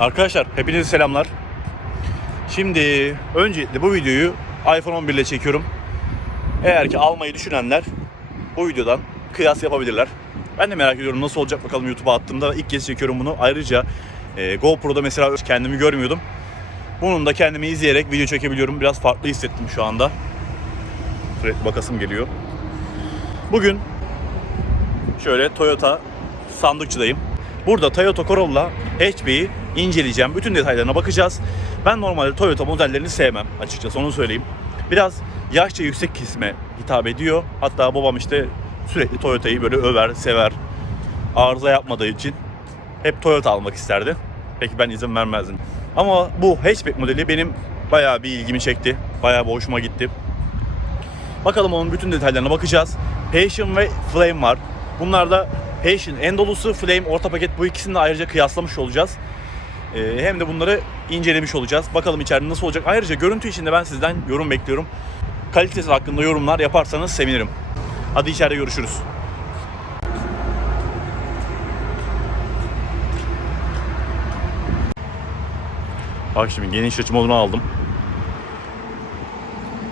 Arkadaşlar hepinize selamlar. Şimdi öncelikle bu videoyu iPhone 11 ile çekiyorum. Eğer ki almayı düşünenler bu videodan kıyas yapabilirler. Ben de merak ediyorum nasıl olacak bakalım YouTube'a attığımda ilk kez çekiyorum bunu. Ayrıca e, GoPro'da mesela kendimi görmüyordum. Bunun da kendimi izleyerek video çekebiliyorum. Biraz farklı hissettim şu anda. Sürekli bakasım geliyor. Bugün şöyle Toyota sandıkçıdayım. Burada Toyota Corolla hatchback'i inceleyeceğim. Bütün detaylarına bakacağız. Ben normalde Toyota modellerini sevmem açıkçası onu söyleyeyim. Biraz yaşça yüksek kesime hitap ediyor. Hatta babam işte sürekli Toyota'yı böyle över, sever. Arıza yapmadığı için hep Toyota almak isterdi. Peki ben izin vermezdim. Ama bu hatchback modeli benim bayağı bir ilgimi çekti. Bayağı bir hoşuma gitti. Bakalım onun bütün detaylarına bakacağız. Passion ve Flame var. Bunlar da Passion en dolusu, Flame orta paket bu ikisini de ayrıca kıyaslamış olacağız. Ee, hem de bunları incelemiş olacağız. Bakalım içeride nasıl olacak. Ayrıca görüntü içinde ben sizden yorum bekliyorum. Kalitesi hakkında yorumlar yaparsanız sevinirim. Hadi içeride görüşürüz. Bak şimdi geniş açı modunu aldım.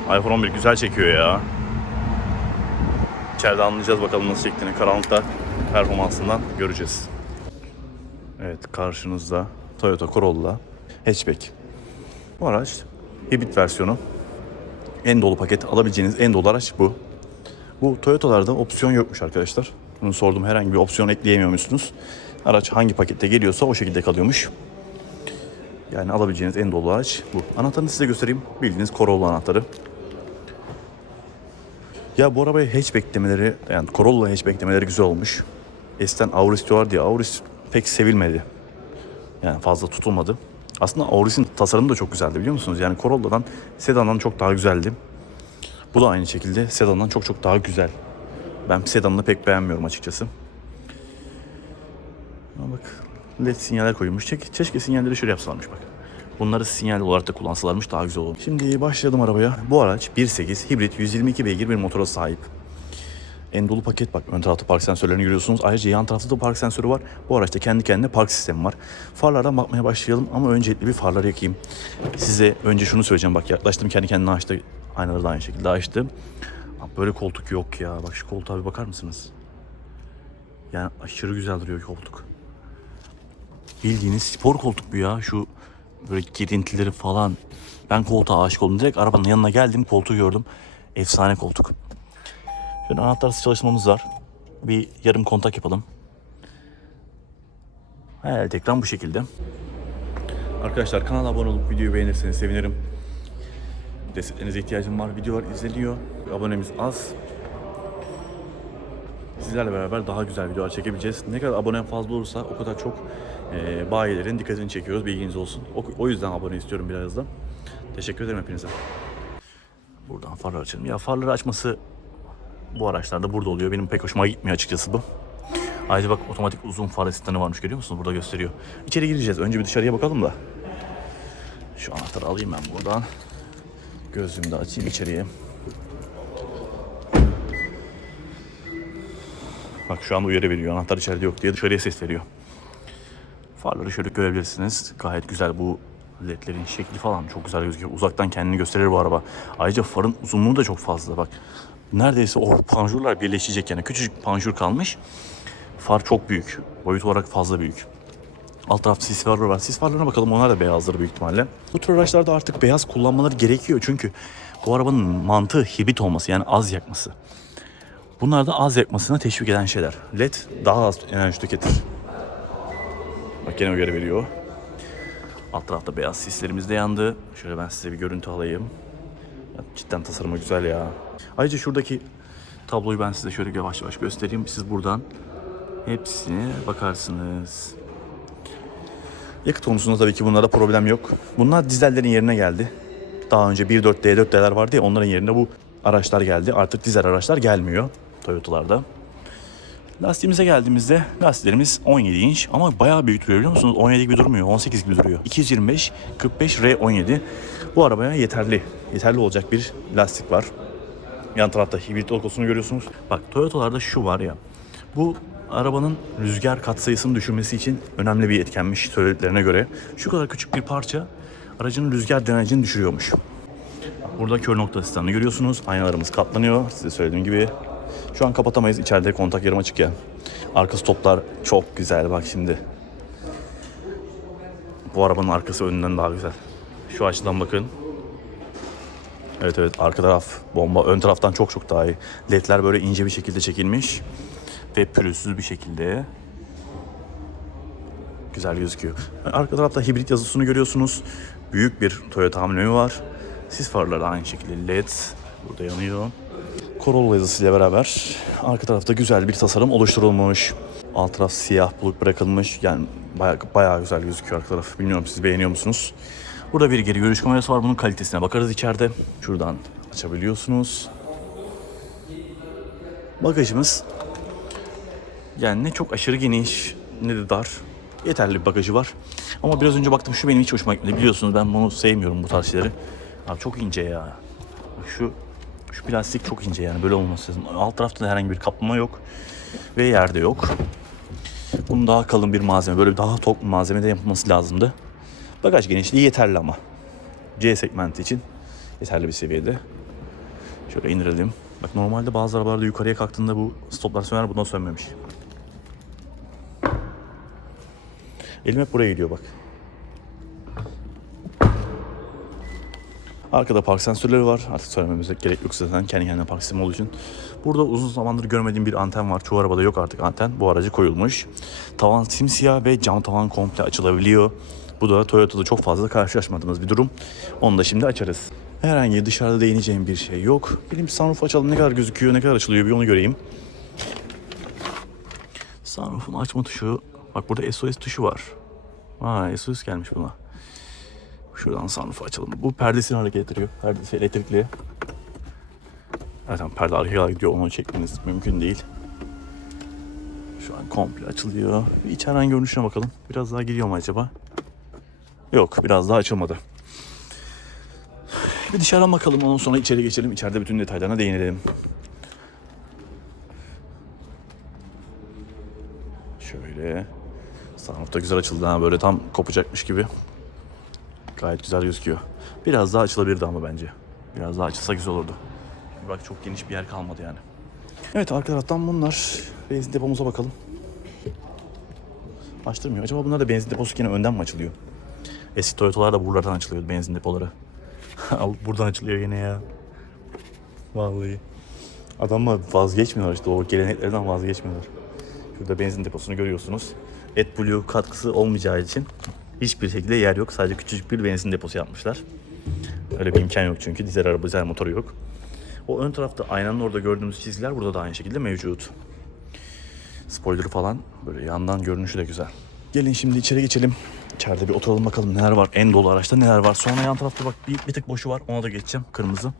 iPhone 11 güzel çekiyor ya. İçeride anlayacağız bakalım nasıl çektiğini. Karanlıkta performansından göreceğiz. Evet karşınızda Toyota Corolla hatchback. Bu araç hibrit versiyonu. En dolu paket alabileceğiniz en dolu araç bu. Bu Toyota'larda opsiyon yokmuş arkadaşlar. Bunu sordum herhangi bir opsiyon ekleyemiyor musunuz? Araç hangi pakette geliyorsa o şekilde kalıyormuş. Yani alabileceğiniz en dolu araç bu. Anahtarını size göstereyim. Bildiğiniz Corolla anahtarı. Ya bu arabaya hatchback demeleri, yani Corolla hatchback demeleri güzel olmuş. Eskiden Auris diyorlar diye Auris pek sevilmedi. Yani fazla tutulmadı. Aslında Auris'in tasarımı da çok güzeldi biliyor musunuz? Yani Corolla'dan, Sedan'dan çok daha güzeldi. Bu da aynı şekilde Sedan'dan çok çok daha güzel. Ben Sedan'ını pek beğenmiyorum açıkçası. Ama bak led sinyaller koyulmuş. Çek, keşke sinyalleri şöyle yapsalarmış bak. Bunları sinyal olarak da kullansalarmış daha güzel olur. Şimdi başladım arabaya. Bu araç 1.8 hibrit 122 beygir bir motora sahip. En dolu paket bak. Ön tarafta park sensörlerini görüyorsunuz. Ayrıca yan tarafta da park sensörü var. Bu araçta kendi kendine park sistemi var. Farlardan bakmaya başlayalım ama öncelikle bir farları yakayım. Size önce şunu söyleyeceğim. Bak yaklaştım kendi kendine açtı. Aynaları da aynı şekilde açtı. Abi Böyle koltuk yok ya. Bak şu koltuğa bir bakar mısınız? Yani aşırı güzel duruyor koltuk. Bildiğiniz spor koltuk bu ya. Şu böyle girintileri falan. Ben koltuğa aşık oldum. Direkt arabanın yanına geldim koltuğu gördüm. Efsane koltuk. Şöyle anahtarsız çalışmamız var. Bir yarım kontak yapalım. Evet ekran bu şekilde. Arkadaşlar kanala abone olup videoyu beğenirseniz sevinirim. Desteklerinize ihtiyacım var. Videolar izleniyor. Abonemiz az. Sizlerle beraber daha güzel videolar çekebileceğiz. Ne kadar abone fazla olursa o kadar çok e, bayilerin dikkatini çekiyoruz. Bilginiz olsun. O, o yüzden abone istiyorum biraz da. Teşekkür ederim hepinize. Buradan farları açalım. Ya farları açması bu araçlarda burada oluyor. Benim pek hoşuma gitmiyor açıkçası bu. Ayrıca bak otomatik uzun far asistanı varmış görüyor musunuz? Burada gösteriyor. İçeri gireceğiz. Önce bir dışarıya bakalım da. Şu anahtarı alayım ben buradan. Gözlüğümü de açayım içeriye. Bak şu anda uyarı veriyor. Anahtar içeride yok diye dışarıya ses veriyor. Farları şöyle görebilirsiniz. Gayet güzel bu ledlerin şekli falan çok güzel gözüküyor. Uzaktan kendini gösterir bu araba. Ayrıca farın uzunluğu da çok fazla bak. Neredeyse o panjurlar birleşecek yani. Küçücük panjur kalmış. Far çok büyük. Boyut olarak fazla büyük. Alt tarafta sis farları var. Sis farlarına bakalım onlar da beyazdır büyük ihtimalle. Bu tür araçlarda artık beyaz kullanmaları gerekiyor. Çünkü bu arabanın mantığı hibrit olması yani az yakması. Bunlar da az yakmasına teşvik eden şeyler. LED daha az enerji tüketir. Bak gene uyarı veriyor. Alt tarafta beyaz sislerimiz de yandı. Şöyle ben size bir görüntü alayım. Cidden tasarımı güzel ya. Ayrıca şuradaki tabloyu ben size şöyle yavaş yavaş göstereyim. Siz buradan hepsine bakarsınız. Yakıt konusunda tabii ki bunlarda problem yok. Bunlar dizellerin yerine geldi. Daha önce 1.4D, 4D'ler vardı ya onların yerine bu araçlar geldi. Artık dizel araçlar gelmiyor Toyota'larda. Lastiğimize geldiğimizde lastiklerimiz 17 inç ama bayağı büyük duruyor biliyor musunuz? 17 gibi durmuyor, 18 gibi duruyor. 225 45 R17. Bu arabaya yeterli, yeterli olacak bir lastik var. Yan tarafta hibrit logosunu görüyorsunuz. Bak Toyota'larda şu var ya. Bu arabanın rüzgar katsayısını düşürmesi için önemli bir etkenmiş söylediklerine göre. Şu kadar küçük bir parça aracın rüzgar direncini düşürüyormuş. Burada kör nokta asistanını görüyorsunuz. Aynalarımız katlanıyor. Size söylediğim gibi. Şu an kapatamayız. İçeride kontak yarım açık ya. Arka stoplar çok güzel bak şimdi. Bu arabanın arkası önünden daha güzel. Şu açıdan bakın. Evet evet arka taraf bomba. Ön taraftan çok çok daha iyi. Ledler böyle ince bir şekilde çekilmiş. Ve pürüzsüz bir şekilde. Güzel gözüküyor. Arka tarafta hibrit yazısını görüyorsunuz. Büyük bir Toyota amblemi var. Sis farları aynı şekilde led. Burada yanıyor. Corolla yazısıyla beraber arka tarafta güzel bir tasarım oluşturulmuş. Alt taraf siyah bulut bırakılmış. Yani bayağı, bayağı güzel gözüküyor arka taraf. Bilmiyorum siz beğeniyor musunuz? Burada bir geri görüş kamerası var. Bunun kalitesine bakarız içeride. Şuradan açabiliyorsunuz. Bagajımız yani ne çok aşırı geniş ne de dar. Yeterli bir bagajı var. Ama biraz önce baktım şu benim hiç hoşuma gitmedi. Biliyorsunuz ben bunu sevmiyorum bu tarz şeyleri. Abi çok ince ya. Şu şu plastik çok ince yani böyle olması lazım. Alt tarafta da herhangi bir kaplama yok. Ve yerde yok. Bunun daha kalın bir malzeme, böyle daha tok bir malzemede yapılması lazımdı. Bagaj genişliği yeterli ama. C segmenti için yeterli bir seviyede. Şöyle indirelim. Bak normalde bazı arabalarda yukarıya kalktığında bu stoplar söner, buna sönmemiş. Elim hep buraya gidiyor bak. Arkada park sensörleri var. Artık söylememize gerek yok zaten kendi kendine park sistemi olduğu için. Burada uzun zamandır görmediğim bir anten var. Çoğu arabada yok artık anten. Bu aracı koyulmuş. Tavan simsiyah ve cam tavan komple açılabiliyor. Bu da Toyota'da çok fazla karşılaşmadığımız bir durum. Onu da şimdi açarız. Herhangi dışarıda değineceğim bir şey yok. Benim sunroof açalım ne kadar gözüküyor, ne kadar açılıyor bir onu göreyim. Sunroof'un açma tuşu. Bak burada SOS tuşu var. Aa SOS gelmiş buna. Şuradan sunroof'u açalım. Bu perdesini hareket ettiriyor. Perdesi elektrikli. Zaten perde arkaya gidiyor. Onu çekmeniz mümkün değil. Şu an komple açılıyor. Bir içeriden görünüşüne bakalım. Biraz daha gidiyor mu acaba? Yok biraz daha açılmadı. Bir dışarıdan bakalım. Ondan sonra içeri geçelim. İçeride bütün detaylarına değinelim. Şöyle. Sunroof da güzel açıldı ha. Böyle tam kopacakmış gibi. Gayet güzel gözüküyor. Biraz daha açılabilirdi ama bence. Biraz daha açılsa güzel olurdu. Bir bak çok geniş bir yer kalmadı yani. Evet arka taraftan bunlar. Benzin depomuza bakalım. Açtırmıyor. Acaba bunlar da benzin deposu yine önden mi açılıyor? Eski Toyota'lar da buralardan açılıyordu benzin depoları. Buradan açılıyor yine ya. Vallahi. Adamlar vazgeçmiyorlar işte o geleneklerden vazgeçmiyorlar. Şurada benzin deposunu görüyorsunuz. AdBlue katkısı olmayacağı için hiçbir şekilde yer yok. Sadece küçücük bir benzin deposu yapmışlar. Öyle bir imkan yok çünkü dizel araba, dizel motoru yok. O ön tarafta aynanın orada gördüğümüz çizgiler burada da aynı şekilde mevcut. Spoiler'ı falan böyle yandan görünüşü de güzel. Gelin şimdi içeri geçelim. İçeride bir oturalım bakalım neler var. En dolu araçta neler var. Sonra yan tarafta bak bir, bir tık boşu var. Ona da geçeceğim. Kırmızı.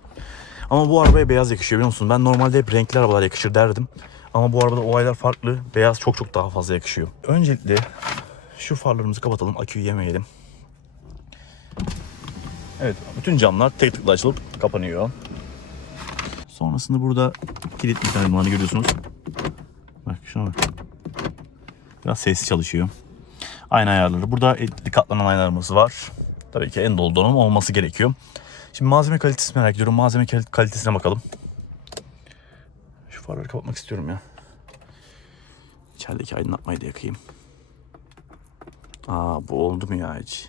Ama bu arabaya beyaz yakışıyor biliyor musun? Ben normalde hep renkli arabalar yakışır derdim. Ama bu arabada olaylar farklı. Beyaz çok çok daha fazla yakışıyor. Öncelikle şu farlarımızı kapatalım. Aküyü yemeyelim. Evet bütün camlar tek tıkla açılıp kapanıyor. Sonrasında burada kilit numaranı görüyorsunuz. Bak şuna bak. Biraz sessiz çalışıyor. Ayna ayarları. Burada etli katlanan aynalarımız var. Tabii ki en dolu donanım olması gerekiyor. Şimdi malzeme kalitesi merak ediyorum. Malzeme kal- kalitesine bakalım. Şu farları kapatmak istiyorum ya. İçerideki aydınlatmayı da yakayım. Aa bu oldu mu ya hiç?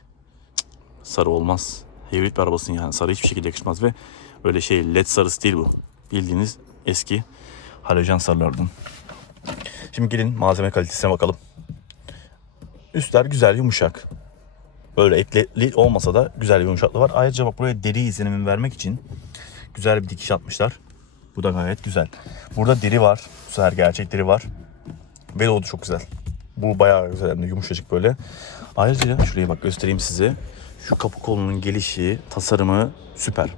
Sarı olmaz. Hibrit bir arabasın yani. Sarı hiçbir şekilde yakışmaz ve öyle şey led sarısı değil bu. Bildiğiniz eski halojen sarılardan. Şimdi gelin malzeme kalitesine bakalım. Üstler güzel yumuşak. Böyle etli olmasa da güzel bir yumuşaklığı var. Ayrıca bak buraya deri izlenimi vermek için güzel bir dikiş atmışlar. Bu da gayet güzel. Burada deri var. Bu sefer gerçek deri var. Ve da çok güzel. Bu bayağı güzel hem yumuşacık böyle. Ayrıca şuraya bak göstereyim size. Şu kapı kolunun gelişi, tasarımı süper.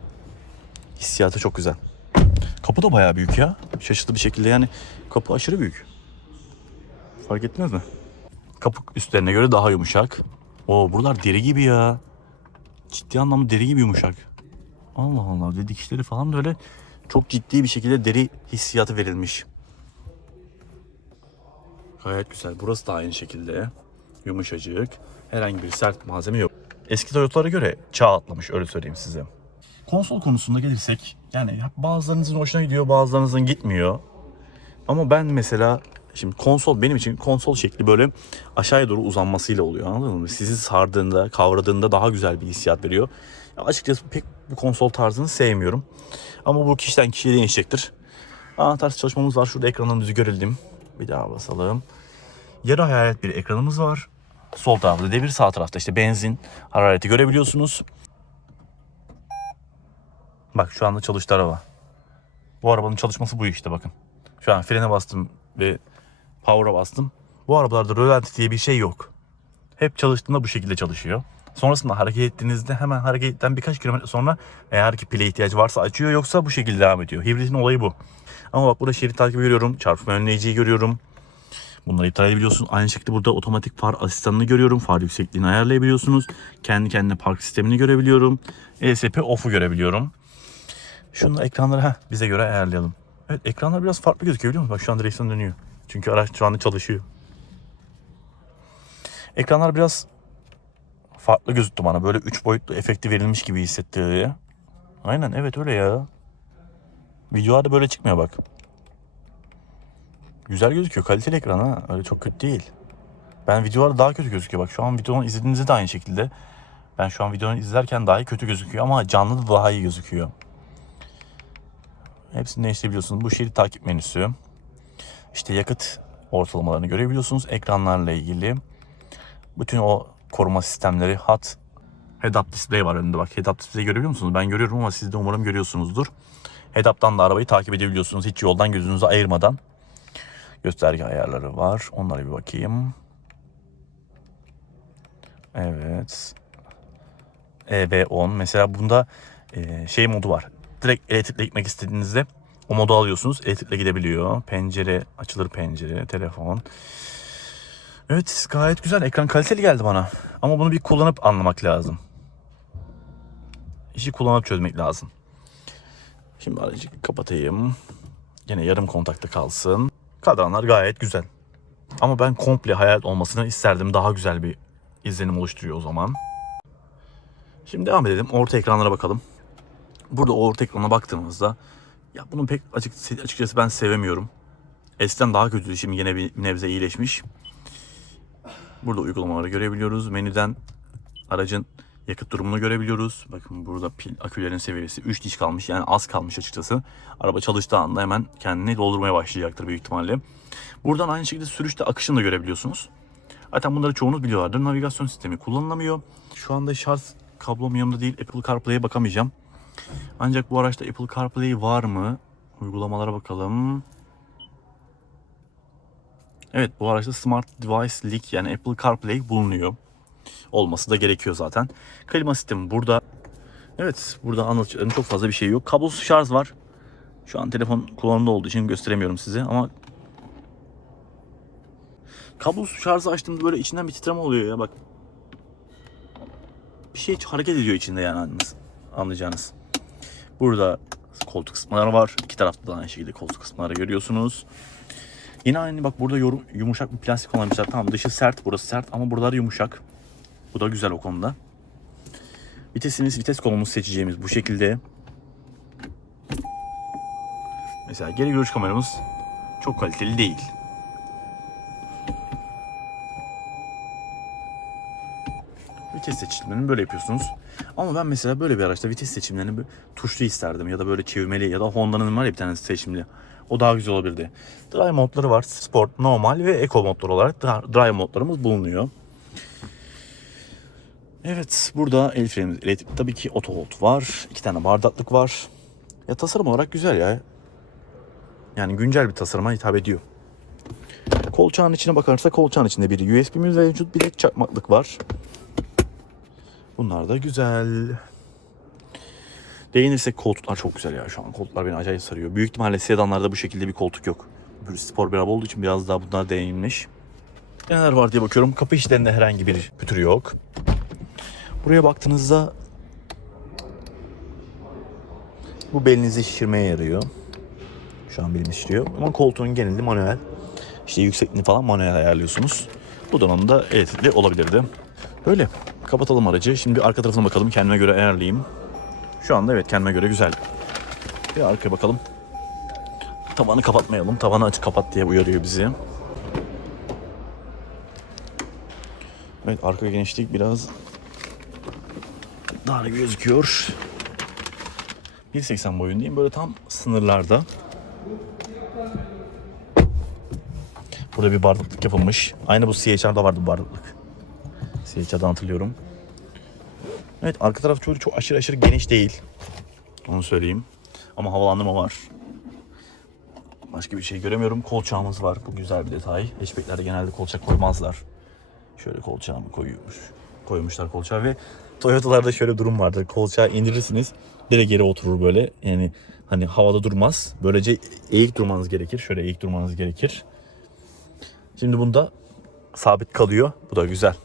Hissiyatı çok güzel. Kapı da bayağı büyük ya. Şaşırtıcı bir şekilde yani kapı aşırı büyük. Fark ettiniz mi? Kapı üstlerine göre daha yumuşak. Oo buralar deri gibi ya. Ciddi anlamda deri gibi yumuşak. Allah Allah ve dikişleri falan da öyle çok ciddi bir şekilde deri hissiyatı verilmiş. Gayet güzel. Burası da aynı şekilde. Yumuşacık. Herhangi bir sert malzeme yok. Eski Toyota'lara göre çağ atlamış öyle söyleyeyim size. Konsol konusunda gelirsek yani bazılarınızın hoşuna gidiyor bazılarınızın gitmiyor. Ama ben mesela şimdi konsol benim için konsol şekli böyle aşağıya doğru uzanmasıyla oluyor anladın mı? Sizi sardığında kavradığında daha güzel bir hissiyat veriyor. Ya açıkçası pek bu konsol tarzını sevmiyorum. Ama bu kişiden kişiye değişecektir. Anahtar çalışmamız var. Şurada ekranımızı görelim. Bir daha basalım. Yarı hayalet bir ekranımız var. Sol tarafta devir, sağ tarafta işte benzin, harareti görebiliyorsunuz. Bak şu anda çalıştı araba. Bu arabanın çalışması bu işte bakın. Şu an frene bastım ve power'a bastım. Bu arabalarda rölanti diye bir şey yok. Hep çalıştığında bu şekilde çalışıyor. Sonrasında hareket ettiğinizde hemen hareketten birkaç kilometre sonra eğer ki pile ihtiyacı varsa açıyor yoksa bu şekilde devam ediyor. Hibritin olayı bu. Ama bak burada şerit takibi görüyorum. Çarpma önleyiciyi görüyorum. Bunları iptal edebiliyorsun. Aynı şekilde burada otomatik far asistanını görüyorum. Far yüksekliğini ayarlayabiliyorsunuz. Kendi kendine park sistemini görebiliyorum. ESP off'u görebiliyorum. Şunu ekranları heh, bize göre ayarlayalım. Evet ekranlar biraz farklı gözüküyor biliyor musun? Bak şu an direksiyon dönüyor. Çünkü araç şu anda çalışıyor. Ekranlar biraz farklı gözüktü bana. Böyle 3 boyutlu efekti verilmiş gibi hissettirdi. Aynen evet öyle ya. Videolarda böyle çıkmıyor bak. Güzel gözüküyor. Kaliteli ekran ha. Öyle çok kötü değil. Ben videolarda daha kötü gözüküyor. Bak şu an videonu izlediğinizde de aynı şekilde. Ben şu an videonu izlerken daha kötü gözüküyor ama canlı da daha iyi gözüküyor. Hepsini değiştirebiliyorsunuz. Bu şerit takip menüsü. İşte yakıt ortalamalarını görebiliyorsunuz. Ekranlarla ilgili. Bütün o koruma sistemleri, hat, head-up display var önünde bak. Head-up display görebiliyor musunuz? Ben görüyorum ama siz de umarım görüyorsunuzdur. Head-up'tan da arabayı takip edebiliyorsunuz. Hiç yoldan gözünüzü ayırmadan. Gösterge ayarları var. Onlara bir bakayım. Evet. EV10. Mesela bunda e, şey modu var. Direkt elektrikle gitmek istediğinizde o modu alıyorsunuz. Elektrikle gidebiliyor. Pencere, açılır pencere, telefon. Evet gayet güzel. Ekran kaliteli geldi bana. Ama bunu bir kullanıp anlamak lazım. İşi kullanıp çözmek lazım. Şimdi aracı kapatayım. Yine yarım kontakta kalsın. Kadranlar gayet güzel. Ama ben komple hayal olmasını isterdim. Daha güzel bir izlenim oluşturuyor o zaman. Şimdi devam edelim. Orta ekranlara bakalım. Burada orta ekrana baktığımızda ya bunu pek açık, açıkçası ben sevemiyorum. Eskiden daha kötüydü. Şimdi yine bir nebze iyileşmiş. Burada uygulamaları görebiliyoruz. Menüden aracın yakıt durumunu görebiliyoruz. Bakın burada pil akülerin seviyesi 3 diş kalmış. Yani az kalmış açıkçası. Araba çalıştığı anda hemen kendini doldurmaya başlayacaktır büyük ihtimalle. Buradan aynı şekilde sürüşte akışını da görebiliyorsunuz. Zaten bunları çoğunuz biliyorlardır. Navigasyon sistemi kullanılamıyor. Şu anda şarj kablom yanımda değil. Apple CarPlay'e bakamayacağım. Ancak bu araçta Apple CarPlay var mı? Uygulamalara bakalım. Evet bu araçta Smart Device Link yani Apple CarPlay bulunuyor. Olması da gerekiyor zaten. Klima sistemi burada. Evet burada anlatacağım çok fazla bir şey yok. Kablosuz şarj var. Şu an telefon kullanımda olduğu için gösteremiyorum size ama kablosuz şarjı açtığımda böyle içinden bir titreme oluyor ya bak. Bir şey hareket ediyor içinde yani anlayacağınız. Burada koltuk kısımları var. İki tarafta da aynı şekilde koltuk kısımları görüyorsunuz. Yine aynı bak burada yorum, yumuşak bir plastik kullanmışlar. Tamam dışı sert burası sert ama buralar yumuşak. Bu da güzel o konuda. Vitesiniz, vites kolumuz seçeceğimiz bu şekilde. Mesela geri görüş kameramız çok kaliteli değil. Vites seçimlerini böyle yapıyorsunuz. Ama ben mesela böyle bir araçta vites seçimlerini tuşlu isterdim ya da böyle çevirmeli ya da Honda'nın var ya bir tane seçimli. O daha güzel olabilirdi. Drive modları var. Sport, normal ve eco modlar olarak drive modlarımız bulunuyor. Evet burada el frenimiz elektrik. Tabii ki auto hold var. İki tane bardaklık var. Ya tasarım olarak güzel ya. Yani güncel bir tasarıma hitap ediyor. Kolçağın içine bakarsak kolçağın içinde bir USB'miz mevcut. Bir de çakmaklık var. Bunlar da güzel. Değinirsek koltuklar çok güzel ya şu an. Koltuklar beni acayip sarıyor. Büyük ihtimalle sedanlarda bu şekilde bir koltuk yok. Böyle spor bir araba olduğu için biraz daha bunlar değinmiş. Neler var diye bakıyorum. Kapı işlerinde herhangi bir pütür yok. Buraya baktığınızda bu belinizi şişirmeye yarıyor. Şu an belimi şişiriyor. Ama koltuğun geneli manuel. işte yüksekliğini falan manuel ayarlıyorsunuz. Bu donanımda elektrikli olabilirdi. Böyle kapatalım aracı. Şimdi arka tarafına bakalım kendime göre ayarlayayım. Şu anda evet kendime göre güzel. Bir arkaya bakalım. Tavanı kapatmayalım. Tavanı aç kapat diye uyarıyor bizi. Evet arka genişlik biraz dar gözüküyor. 1.80 boyundayım. Böyle tam sınırlarda. Burada bir bardaklık yapılmış. Aynı bu CHR'da vardı bardaklık. CHR'dan hatırlıyorum. Evet arka taraf çok, çok aşırı aşırı geniş değil. Onu söyleyeyim. Ama havalandırma var. Başka bir şey göremiyorum. Kolçağımız var. Bu güzel bir detay. Hatchback'lerde genelde kolçak koymazlar. Şöyle kolçağımı koyuyormuş. Koymuşlar kolçağı ve Toyota'larda şöyle durum vardır. Kolçağı indirirsiniz. Direkt yere oturur böyle. Yani hani havada durmaz. Böylece eğik durmanız gerekir. Şöyle eğik durmanız gerekir. Şimdi bunda sabit kalıyor. Bu da güzel.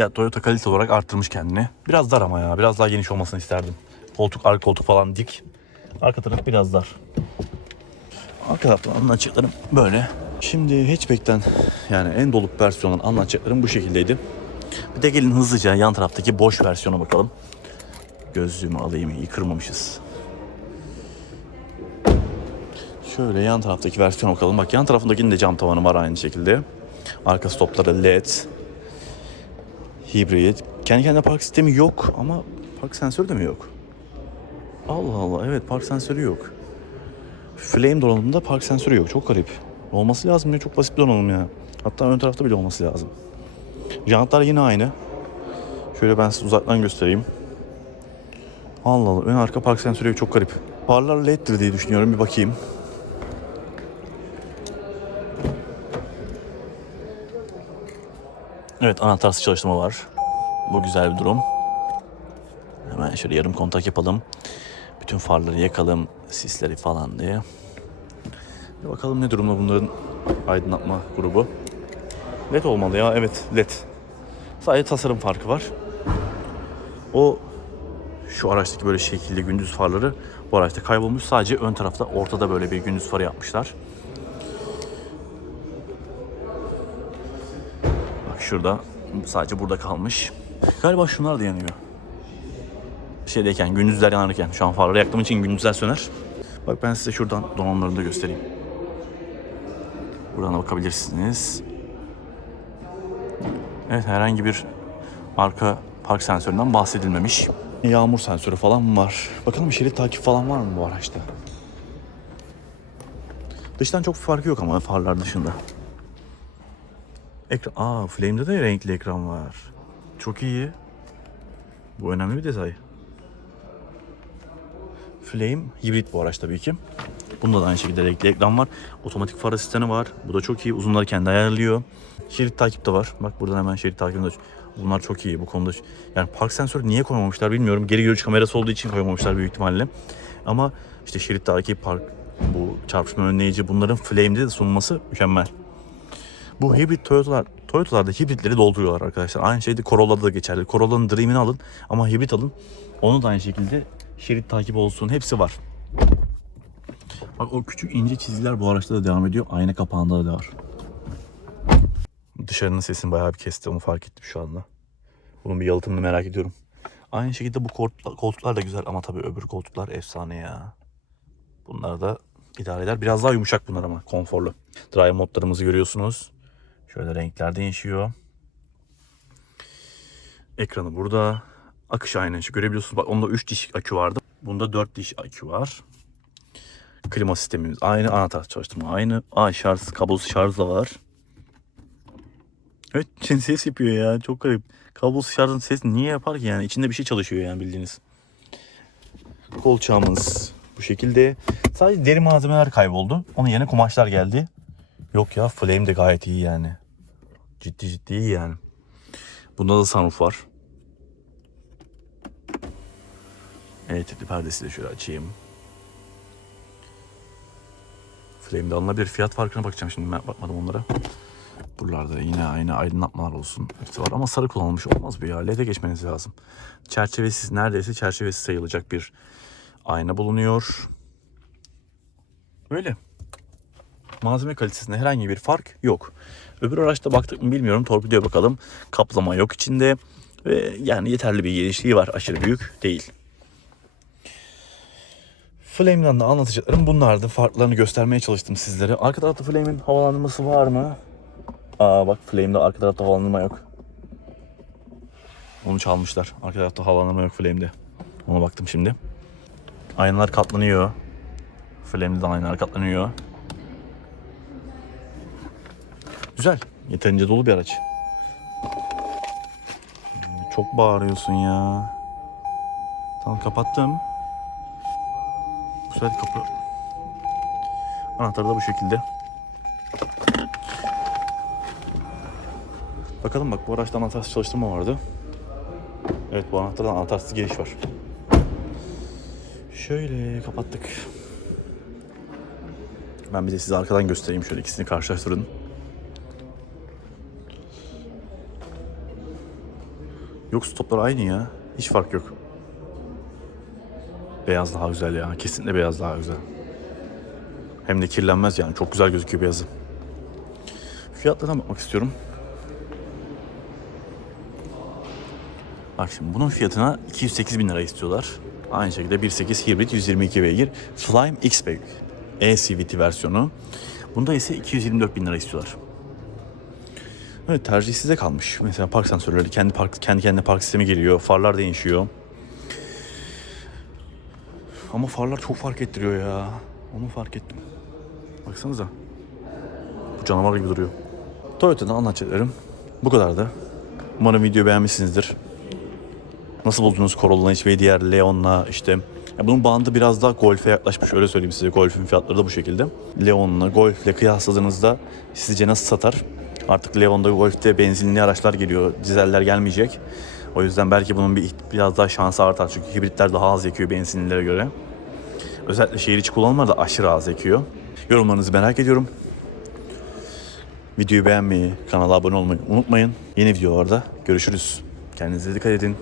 Ya Toyota kalite olarak arttırmış kendini. Biraz dar ama ya. Biraz daha geniş olmasını isterdim. Koltuk, arka koltuk falan dik. Arka taraf biraz dar. Arka taraftan anlatacaklarım böyle. Şimdi hatchback'ten yani en dolup versiyonun anlatacaklarım bu şekildeydi. Bir de gelin hızlıca yan taraftaki boş versiyona bakalım. Gözlüğümü alayım iyi. Şöyle yan taraftaki versiyona bakalım. Bak yan tarafındakinin de cam tavanı var aynı şekilde. Arka stopları led. Hibrit. Kendi kendine park sistemi yok ama park sensörü de mi yok? Allah Allah evet park sensörü yok. Flame donanımında park sensörü yok. Çok garip. Olması lazım ya. Çok basit bir donanım ya. Hatta ön tarafta bile olması lazım. Jantlar yine aynı. Şöyle ben size uzaktan göstereyim. Allah Allah. Ön arka park sensörü. Çok garip. Farlar LED'dir diye düşünüyorum. Bir bakayım. Evet anahtarsız çalıştırma var. Bu güzel bir durum. Hemen şöyle yarım kontak yapalım. Bütün farları yakalım. Sisleri falan diye. Bir bakalım ne durumda bunların aydınlatma grubu. LED olmalı ya evet LED. Sadece tasarım farkı var. O şu araçtaki böyle şekilli gündüz farları bu araçta kaybolmuş. Sadece ön tarafta ortada böyle bir gündüz farı yapmışlar. Şurada sadece burada kalmış. Galiba şunlar da yanıyor. Şeydeyken gündüzler yanarken şu an farları yaktığım için gündüzler söner. Bak ben size şuradan donanımlarını da göstereyim. Buradan da bakabilirsiniz. Evet herhangi bir arka park sensöründen bahsedilmemiş. Yağmur sensörü falan var. Bakalım şerit takip falan var mı bu araçta? Dıştan çok farkı yok ama farlar dışında. Ekran, aa Flame'de de renkli ekran var. Çok iyi. Bu önemli bir detay. Flame hibrit bu araç tabii ki. Bunda da aynı şekilde renkli ekran var. Otomatik far asistanı var. Bu da çok iyi. Uzunları kendi ayarlıyor. Şerit takip de var. Bak buradan hemen şerit takibinde. Bunlar çok iyi bu konuda. Yani park sensörü niye koymamışlar bilmiyorum. Geri görüş kamerası olduğu için koymamışlar büyük ihtimalle. Ama işte şerit takip, park, bu çarpışma önleyici bunların Flame'de de sunulması mükemmel. Bu hibrit Toyota'lar, Toyota'larda hibritleri dolduruyorlar arkadaşlar. Aynı şey de Corolla'da da geçerli. Corolla'nın Dream'ini alın ama hibrit alın. Onu da aynı şekilde şerit takip olsun. Hepsi var. Bak o küçük ince çizgiler bu araçta da devam ediyor. Ayna kapağında da var. Dışarının sesini bayağı bir kesti. Onu fark ettim şu anda. Bunun bir yalıtımını merak ediyorum. Aynı şekilde bu koltuklar, koltuklar da güzel ama tabii öbür koltuklar efsane ya. Bunlar da idare eder. Biraz daha yumuşak bunlar ama konforlu. Drive modlarımızı görüyorsunuz. Şöyle renkler değişiyor. Ekranı burada. Akış aynı. Şu görebiliyorsunuz. Bak onda 3 diş akü vardı. Bunda 4 diş akü var. Klima sistemimiz aynı. Anahtar çalıştırma aynı. Aa şarj, kablosuz şarj da var. Evet Çin ses yapıyor ya. Çok garip. Kablosuz şarjın ses niye yapar ki yani? İçinde bir şey çalışıyor yani bildiğiniz. Kolçağımız bu şekilde. Sadece deri malzemeler kayboldu. Onun yerine kumaşlar geldi. Yok ya Flame de gayet iyi yani. Ciddi ciddi iyi yani. Bunda da sunroof var. Elektrikli perdesi de şöyle açayım. Flame'de alınabilir. Fiyat farkına bakacağım şimdi ben bakmadım onlara. Buralarda yine aynı aydınlatmalar olsun. Hepsi var ama sarı kullanılmış olmaz bu ya. LED'e geçmeniz lazım. Çerçevesiz neredeyse çerçevesiz sayılacak bir ayna bulunuyor. Böyle. Malzeme kalitesinde herhangi bir fark yok. Öbür araçta baktık mı bilmiyorum. Torpidoya bakalım. Kaplama yok içinde. Ve yani yeterli bir genişliği var. Aşırı büyük değil. Flame'den de anlatacaklarım bunlardı. Farklarını göstermeye çalıştım sizlere. Arka tarafta Flame'in havalandırması var mı? Aa bak Flame'de arka tarafta havalandırma yok. Onu çalmışlar. Arka tarafta havalandırma yok Flame'de. Ona baktım şimdi. Aynalar katlanıyor. Flame'de de aynalar katlanıyor. Güzel. Yeterince dolu bir araç. Çok bağırıyorsun ya. Tamam kapattım. Güzel kapı. Anahtarı da bu şekilde. Bakalım bak bu araçta anahtarsız çalıştırma vardı. Evet bu anahtarda anahtarsız giriş var. Şöyle kapattık. Ben bir de size arkadan göstereyim şöyle ikisini karşılaştırın. Yok stoplar aynı ya. Hiç fark yok. Beyaz daha güzel ya. Kesinlikle beyaz daha güzel. Hem de kirlenmez yani. Çok güzel gözüküyor beyazı. Fiyatlarına bakmak istiyorum. Bak şimdi bunun fiyatına 208 bin lira istiyorlar. Aynı şekilde 1.8 hibrit 122 beygir Flame X-Bag e-CVT versiyonu. Bunda ise 224 bin lira istiyorlar. Evet tercih size kalmış. Mesela park sensörleri kendi park kendi kendine park sistemi geliyor. Farlar değişiyor. Ama farlar çok fark ettiriyor ya. Onu fark ettim. Baksanıza. Bu canavar gibi duruyor. Toyota'dan anlatacaklarım bu kadardı. Umarım videoyu beğenmişsinizdir. Nasıl buldunuz Corolla ve diğer Leon'la işte ya bunun bandı biraz daha Golf'e yaklaşmış öyle söyleyeyim size. Golf'ün fiyatları da bu şekilde. Leon'la Golf'le kıyasladığınızda sizce nasıl satar? Artık Leon'da Golf'te benzinli araçlar geliyor. Dizeller gelmeyecek. O yüzden belki bunun bir biraz daha şansı artar. Çünkü hibritler daha az yakıyor benzinlilere göre. Özellikle şehir içi kullanımlar da aşırı az yakıyor. Yorumlarınızı merak ediyorum. Videoyu beğenmeyi, kanala abone olmayı unutmayın. Yeni videolarda görüşürüz. Kendinize dikkat edin.